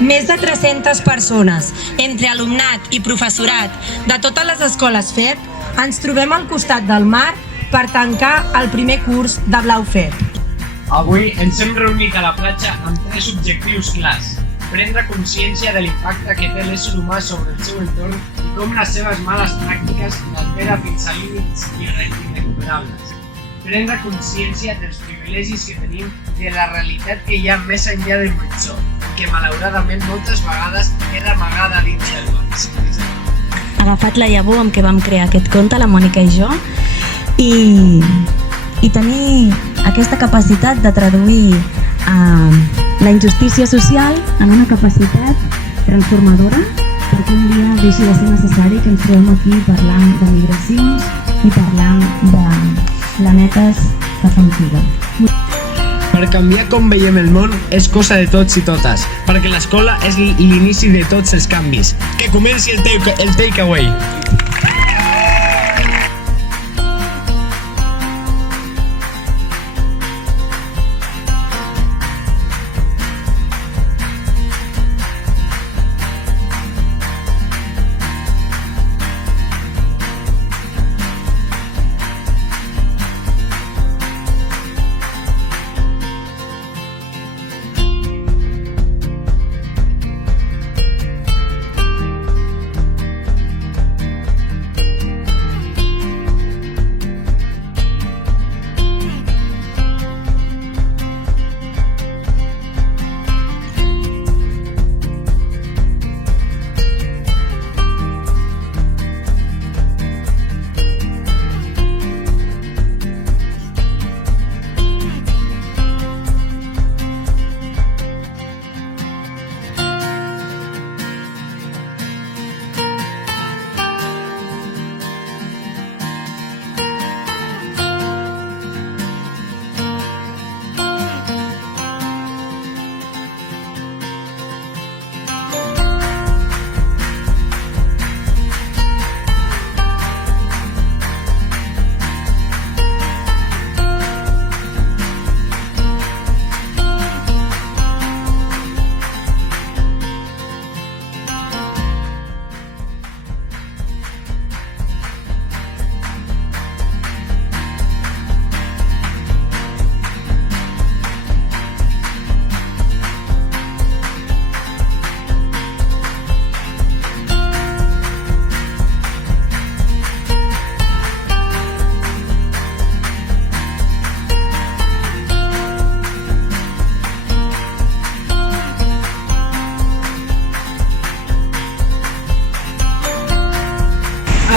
Més de 300 persones, entre alumnat i professorat de totes les escoles FEB, ens trobem al costat del mar per tancar el primer curs de Blau FEB. Avui ens hem reunit a la platja amb 3 objectius clars. Prendre consciència de l'impacte que té l'ésser humà sobre el seu entorn i com les seves males pràctiques l'altera fins a límits irrecuperables. Prendre consciència dels privilegis que tenim i de la realitat que hi ha més enllà del horitzó i que malauradament moltes vegades queda amagada dins del mar. Agafat la llavor amb què vam crear aquest conte, la Mònica i jo, i tenir aquesta capacitat de traduir la injustícia social en una capacitat transformadora perquè un dia deixi de ser necessari que ens trobem aquí parlant de migracions i parlant de planetes que fan figa. Per canviar com veiem el món és cosa de tots i totes, perquè l'escola és l'inici de tots els canvis. Que comenci el takeaway!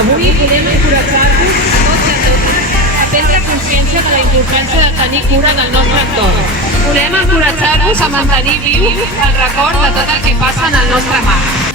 Avui volem encoratjar-vos a tots i a totes a prendre consciència de la importància de tenir cura del nostre entorn. Volem encoratjar-vos a mantenir viu el record de tot el que passa en el nostre mar.